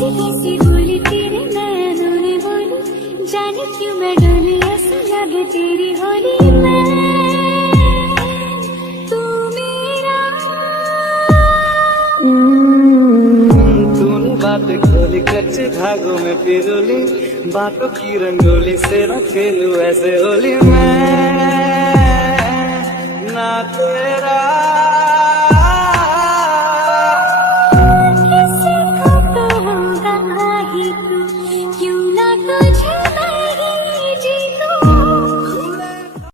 कैसी बोली तेरे नैनों ने बोली, जाने क्यों मैं डोली, ऐसा लगे तेरी होली। तू मेरा तूने बातें खोली कच्चे धागों में पिरोली, बातों की रंगोली से न खेलूं ऐसे होली मैं ना तेरा।